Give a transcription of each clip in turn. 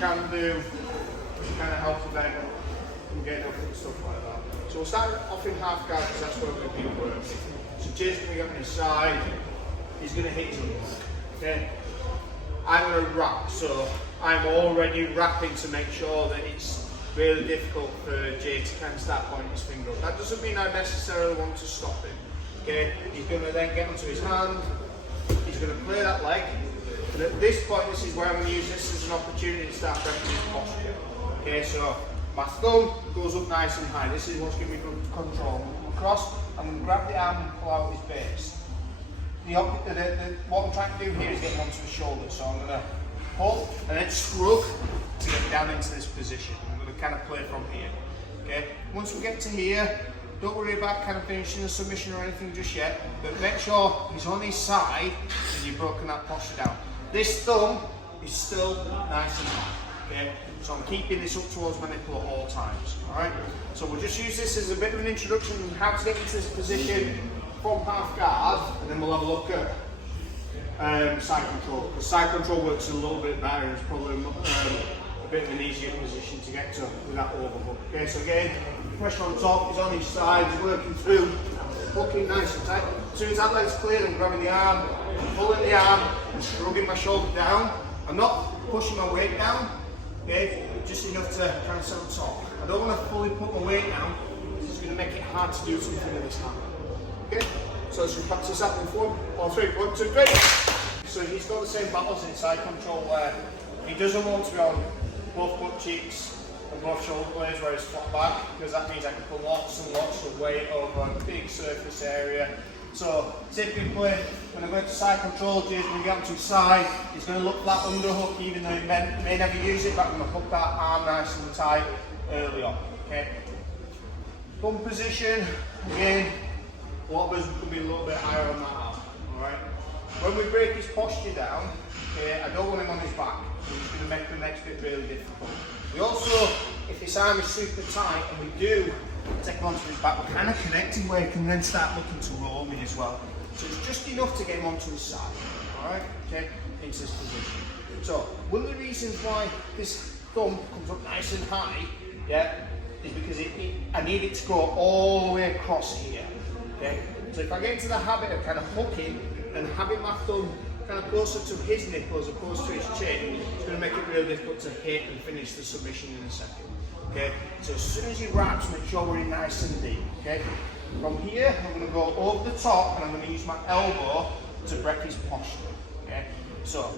can do to kind of help prevent from getting up and stuff like that. So we'll start off in half guard because that's where we've been working. So Jay's going to get on his side, he's going to hit his underhook. Okay? I'm going to wrap, so I'm already wrapping to make sure that it's really difficult for Jay to kind of start pointing his finger up. That doesn't mean I necessarily want to stop him. Okay? He's going to then get onto his hand, he's going to play that leg, and at this point, this is where I'm going to use this as an opportunity to start breaking his posture. Okay, so my thumb goes up nice and high. This is what's giving me good control. I'm going to come across, I'm going to grab the arm and pull out his base. What I'm trying to do here is get him onto his shoulder. So I'm going to pull and then shrug to get down into this position. I'm going to kind of play from here. Okay, once we get to here, don't worry about kind of finishing the submission or anything just yet, but make sure he's on his side and you've broken that posture down. This thumb is still nice and high. Okay, so I'm keeping this up towards my nipple at all times. Alright, so we'll just use this as a bit of an introduction on how to get into this position from half guard, and then we'll have a look at side control. Because side control works a little bit better and it's probably a bit of an easier position to get to with that overhook. Okay, so again, pressure on top, he's on his side, he's working through, hooking nice and tight. As soon as that leg's clear, I'm grabbing the arm, pulling the arm, and shrugging my shoulder down. I'm not pushing my weight down, okay, just enough to kind of sit on top. I don't want to fully put my weight down, because it's going to make it hard to do something with this hand. Okay, so let's practice that in 4 or 3. 1, 2, 3. So he's got the same battles in side control where he doesn't want to be on both butt cheeks and both shoulder blades where he's flat back, because that means I can put lots and lots of weight over a big surface area. So typically when I go into side control, Jay's going to get onto his side, he's going to look that underhook even though he may never use it, but I'm going to hook that arm nice and tight early on. Okay. Thumb position, again, a lot of us could be a little bit higher on that arm. Alright. When we break his posture down, okay, I don't want him on his back, which is going to make the next bit really difficult. We also, if his arm is super tight and we do take him onto his back, we're kind of connecting where he can then start looking to roll me as well. So it's just enough to get him onto his side. Alright, okay, into this position. So one of the reasons why this thumb comes up nice and high, yeah, is because I need it to go all the way across here. Okay? So if I get into the habit of kind of hooking and having my thumb kind of closer to his nipple as opposed to his chin, it's going to make it really difficult to hit and finish the submission in a second. Okay? So as soon as he wraps, make sure we're in nice and deep. Okay? From here, I'm going to go over the top and I'm going to use my elbow to break his posture. Okay? So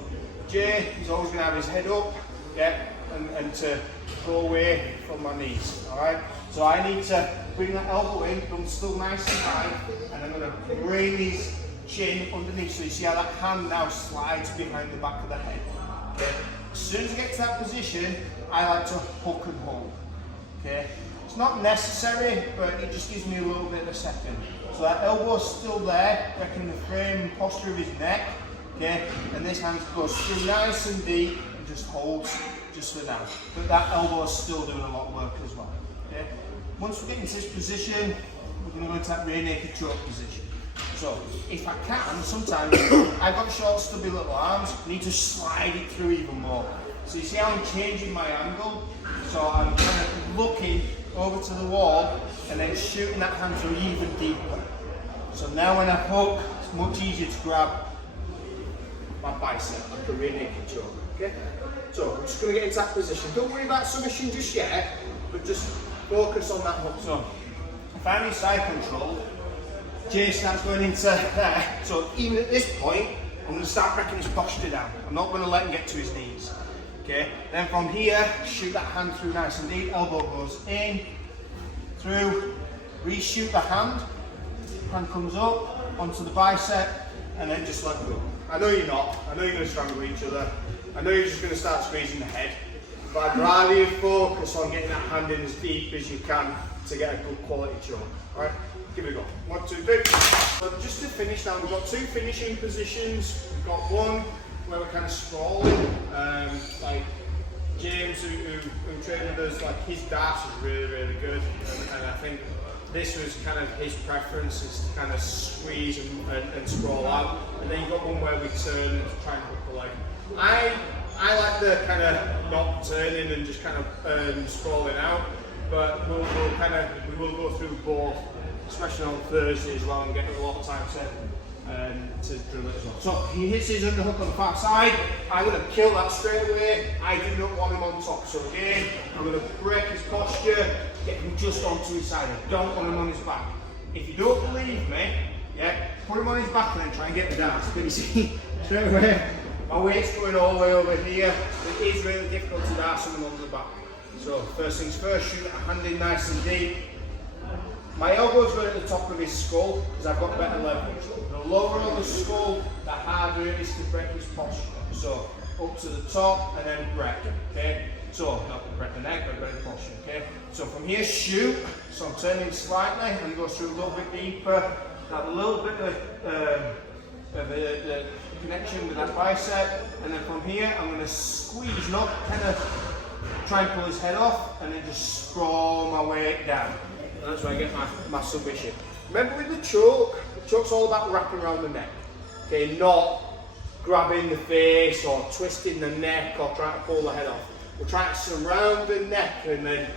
Jay is always going to have his head up, yeah, and to go away from my knees. Alright? So I need to bring that elbow in, but I'm still nice and high, and I'm going to bring his chin underneath. So you see how that hand now slides behind the back of the head. Okay? As soon as I get to that position, I like to hook and hold. Okay? It's not necessary, but it just gives me a little bit of a second. So that elbow's still there, breaking the frame and posture of his neck. Okay? And this hand goes through nice and deep and just holds just for now. But that elbow is still doing a lot of work as well. Okay? Once we get into this position, we're going to go into that rear naked choke position. So, if I can, sometimes I've got short, stubby little arms, I need to slide it through even more. So you see how I'm changing my angle? So I'm kind of looking over to the wall and then shooting that hand through even deeper. So now when I hook, it's much easier to grab my bicep, like a rear naked choke. Okay? So I'm just going to get into that position. Don't worry about submission just yet, but just focus on that hook. So if I'm in side control, Jay starts going into there. So even at this point, I'm going to start breaking his posture down. I'm not going to let him get to his knees. Okay. Then from here, shoot that hand through nice and deep. Elbow goes in, through, reshoot the hand. Hand comes up onto the bicep, and then just let go. I know you're not. I know you're going to strangle each other. I know you're just going to start squeezing the head. But I'd rather you focus on getting that hand in as deep as you can to get a good quality choke. Alright, give it a go. 1, 2, 3. So just to finish now, we've got 2 finishing positions. We've got one where we're kind of sprawling. Like James, who trained with us, like his Darc is really, really good. And I think this was kind of his preference, is to kind of squeeze and sprawl out. And then you've got one where we turn and try and hook the leg. I like the kind of not turning and just kind of sprawling out. But we will go through both, especially on Thursday as well, and get a lot of time to drill it as well. So he hits his underhook on the far side. I'm going to kill that straight away. I do not want him on top. So again, I'm going to break his posture, get him just onto his side. I don't want him on his back. If you don't believe me, yeah, put him on his back and then try and get the darts. But you see, straight away, my weight's going all the way over here. It is really difficult to dart someone on the back. So first things first, shoot a hand in nice and deep. My elbow's going at the top of his skull because I've got better leverage. The lower on the skull, the harder it is to break his posture. So up to the top and then break, okay? So not break the neck, but break the posture, okay? So from here, shoot. So I'm turning slightly and go through a little bit deeper. Have a little bit of a connection with that bicep. And then from here, I'm going to squeeze, not kind of try and pull his head off, and then just sprawl my weight down. And that's where I get my submission. Remember with the choke's all about wrapping around the neck. Okay, not grabbing the face or twisting the neck or trying to pull the head off. We're trying to surround the neck and then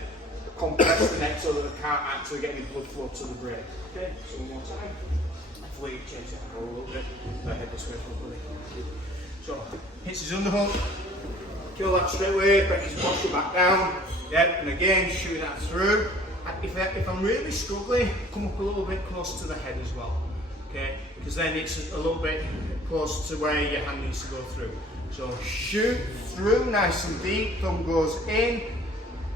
compress the neck so that they can't actually get any blood flow to the brain. Okay, so one more time. Hopefully you change that a little bit. Head this way for the So, hits his underhook, kill that straight away, break his posture back down. Yep, and again, shoot that through. If I'm really struggling, come up a little bit close to the head as well, okay? Because then it's a little bit close to where your hand needs to go through. So shoot through nice and deep, thumb goes in,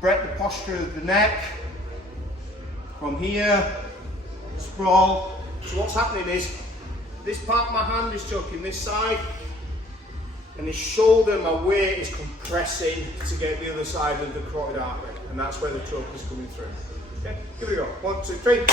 break the posture of the neck. From here, sprawl. So what's happening is, this part of my hand is choking this side, and this shoulder, my weight is compressing to get the other side of the carotid artery, and that's where the choke is coming through. Okay, here we go. 1, 2, 3.